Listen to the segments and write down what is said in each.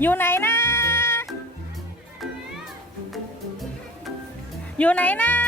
อยู่ไหนนะ อยู่ไหนนะ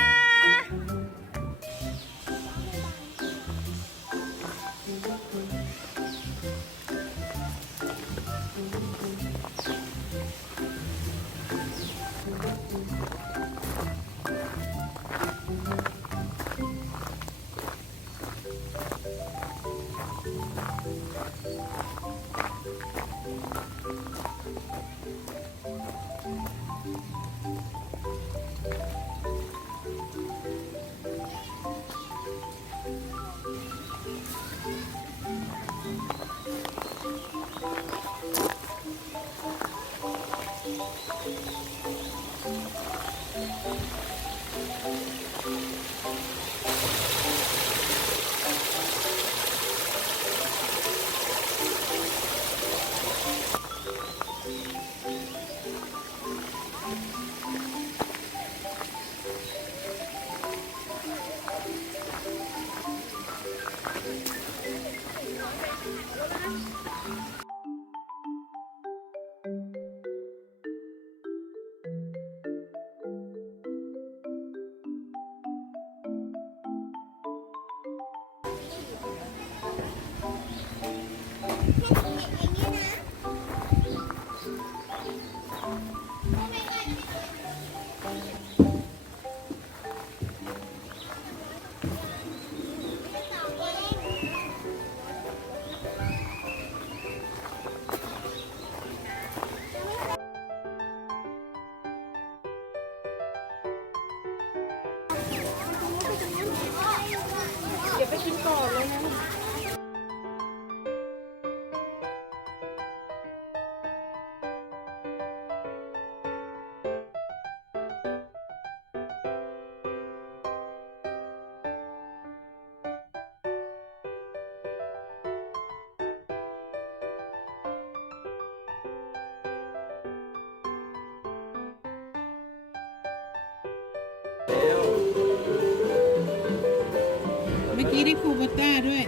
เมื่อกี้ได้คูโบต้าด้วย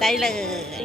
ได้เลย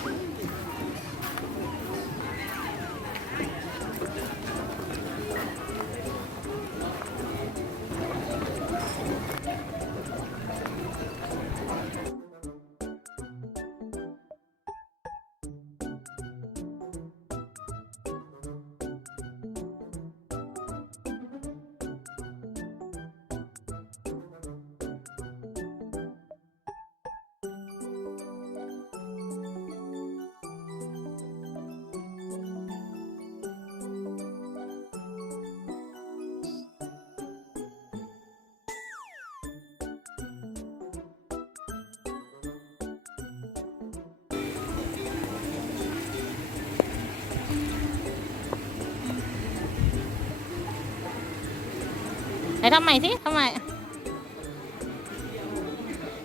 ทำใหม่สิทำใหม่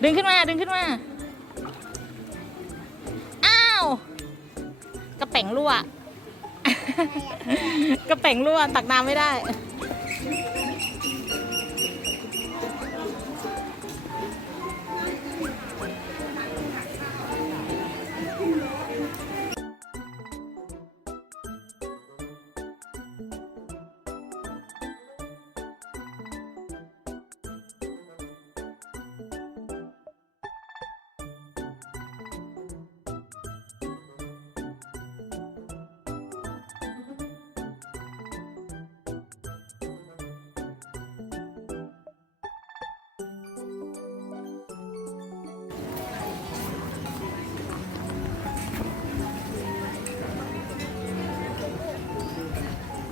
ดึงขึ้นมา ดึงขึ้นมา อ้าว กระแป่งรั่ว กระแป่งรั่วตักน้ำไม่ได้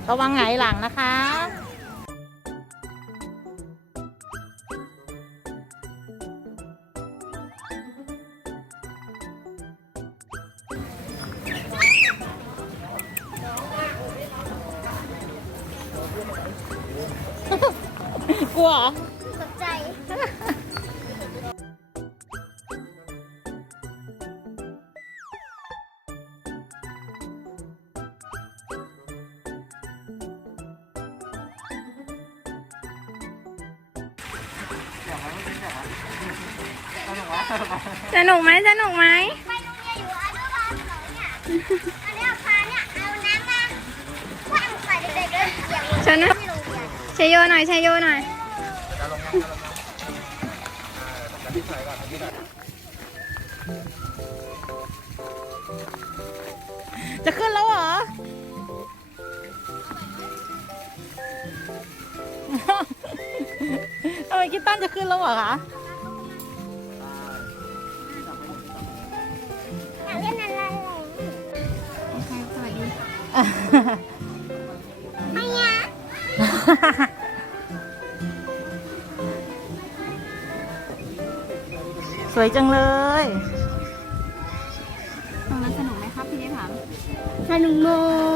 ระวังไงหลังนะคะกลัว สนุกไหมสนุกไหมไปโรงเรียนอยู่อนุบาลสองเนี่ยอันนี้เอาพาเนี่ยเอาน้ำมาคว้างใส่เด็กๆเลยอย่างนี้ชนะที่โรงเรียนชยโยหน่อยชยโยหน่อยจะขึ้นแล้วเหรอทำไมคิดตั้นจะขึ้นแล้วเหรอคะ สวยจังเลยตรงนั้นสนุกไหมครับพี่เจ๊ถามสนุกโมใ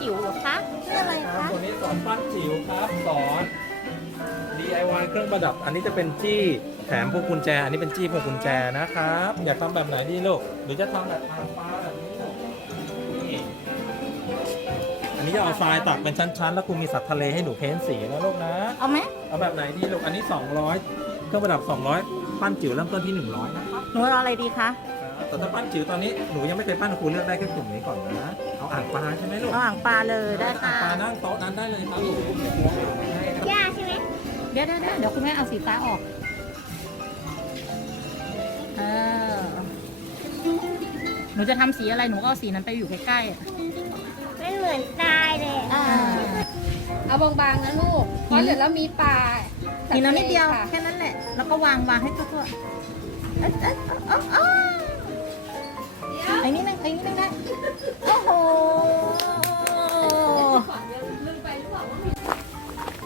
จิ๋วเหรอคะนี่อะไรคะตัวนี้สอนปั้นจิ๋วครับสอน DIY เครื่องประดับ อันนี้จะเป็นจี้แถมพวงกุญแจ อันนี้เป็นจี้พวงกุญแจนะครับ อยากทำแบบไหนดีลูก หรือจะทำแบบทางฟ้าแบบนี้ลูกนี่อันนี้จะเอาทรายตักเป็นชั้นๆ แล้วครูมีสัตว์ทะเลให้หนูเพ้นสีนะลูกนะ เอาไหมเอาแบบไหนดีลูก อันนี้ 200 เครื่องประดับ 200 ปั้นจิ๋วเริ่มต้นที่ 100นะครับหนูเอาอะไรดีคะแต่ถ้าปั้นจิ๋วตอนนี้หนูยังไม่เคยปั้นครูเลือกได้แค่กลุ่มนี้ก่อนนะเอาอ่างปลาใช่ไหมลูกเอาหางปลาเลยได้อ่าค่ะงปลานั่งโต๊ะนั้นได้เลยครับลูกยาใช่ไหมเดี๋ยวเดี๋ยวเดี๋ยวเดี๋ยวคุณแม่เอาสีฟ้าออก เออ หนูจะทำสีอะไร หนูก็เอาสีนั้นไปอยู่ใกล้ๆอะมันเหมือนตายเลยอ่าเอาบางๆนะลูก เพราะเดี๋ยวเรามีปลาสีน้ำนิดเดียวค่ะแค่นั้นแหละ แล้วก็วางวางให้ทั่วๆเอ๊ะเอ๊ะเอ๊ะเอ๊ะ ไอ้นี่นึงไอ้นี่นึงได้โอ้โห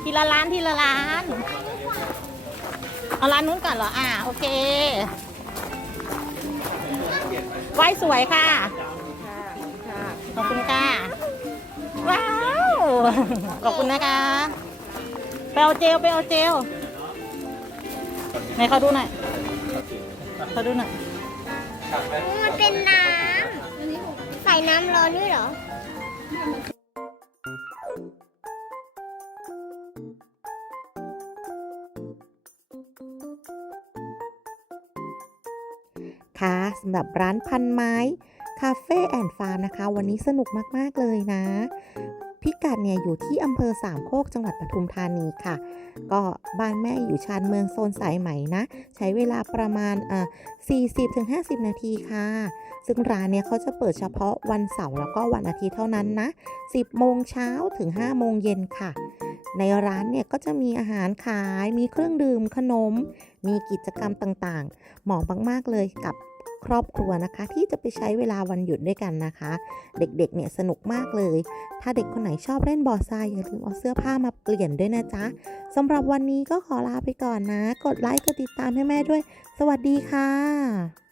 ทีละร้านทีละร้านเอาร้านนู้นก่อนเหรอ อ่า โอเคไหว้สวยค่ะ ขอบคุณค่ะ ว้าว ขอบคุณนะคะไปเอาเจลไปเอาเจลไหนเขาดูหน่อยเขาดูหน่อย มันเป็นน้ำ ใส่น้ำร้อนด้วยเหรอค่ะสำหรับร้านพันไม้ คาเฟ่แอนด์ฟาร์มนะคะ วันนี้สนุกมาก ๆ เลยนะ พิกัดเนี่ยอยู่ที่อำเภอสามโคกจังหวัดปทุมธานีค่ะ ก็บ้านแม่อยู่ชานเมืองโซนสายไหมนะ ใช้เวลาประมาณเอ่อ40-50 นาทีค่ะ ซึ่งร้านเนี่ยเขาจะเปิดเฉพาะวันเสาร์แล้วก็วันอาทิตย์เท่านั้นนะ 10 โมงเช้าถึง 5 โมงเย็นค่ะ ในร้านเนี่ยก็จะมีอาหารขาย มีเครื่องดื่มขนม มีกิจกรรมต่างๆ เหมาะมากๆเลยกับ ครอบครัวนะคะ ที่จะไปใช้เวลาวันหยุดด้วยกันนะคะ เด็กๆเนี่ยสนุกมากเลย ถ้าเด็กคนไหนชอบเล่นบอร์ทรายอย่าลืมเอาเสื้อผ้ามาเปลี่ยนด้วยนะจ๊ะสำหรับวันนี้ก็ขอลาไปก่อนนะ กดไลค์กดติดตามให้แม่ด้วย สวัสดีค่ะ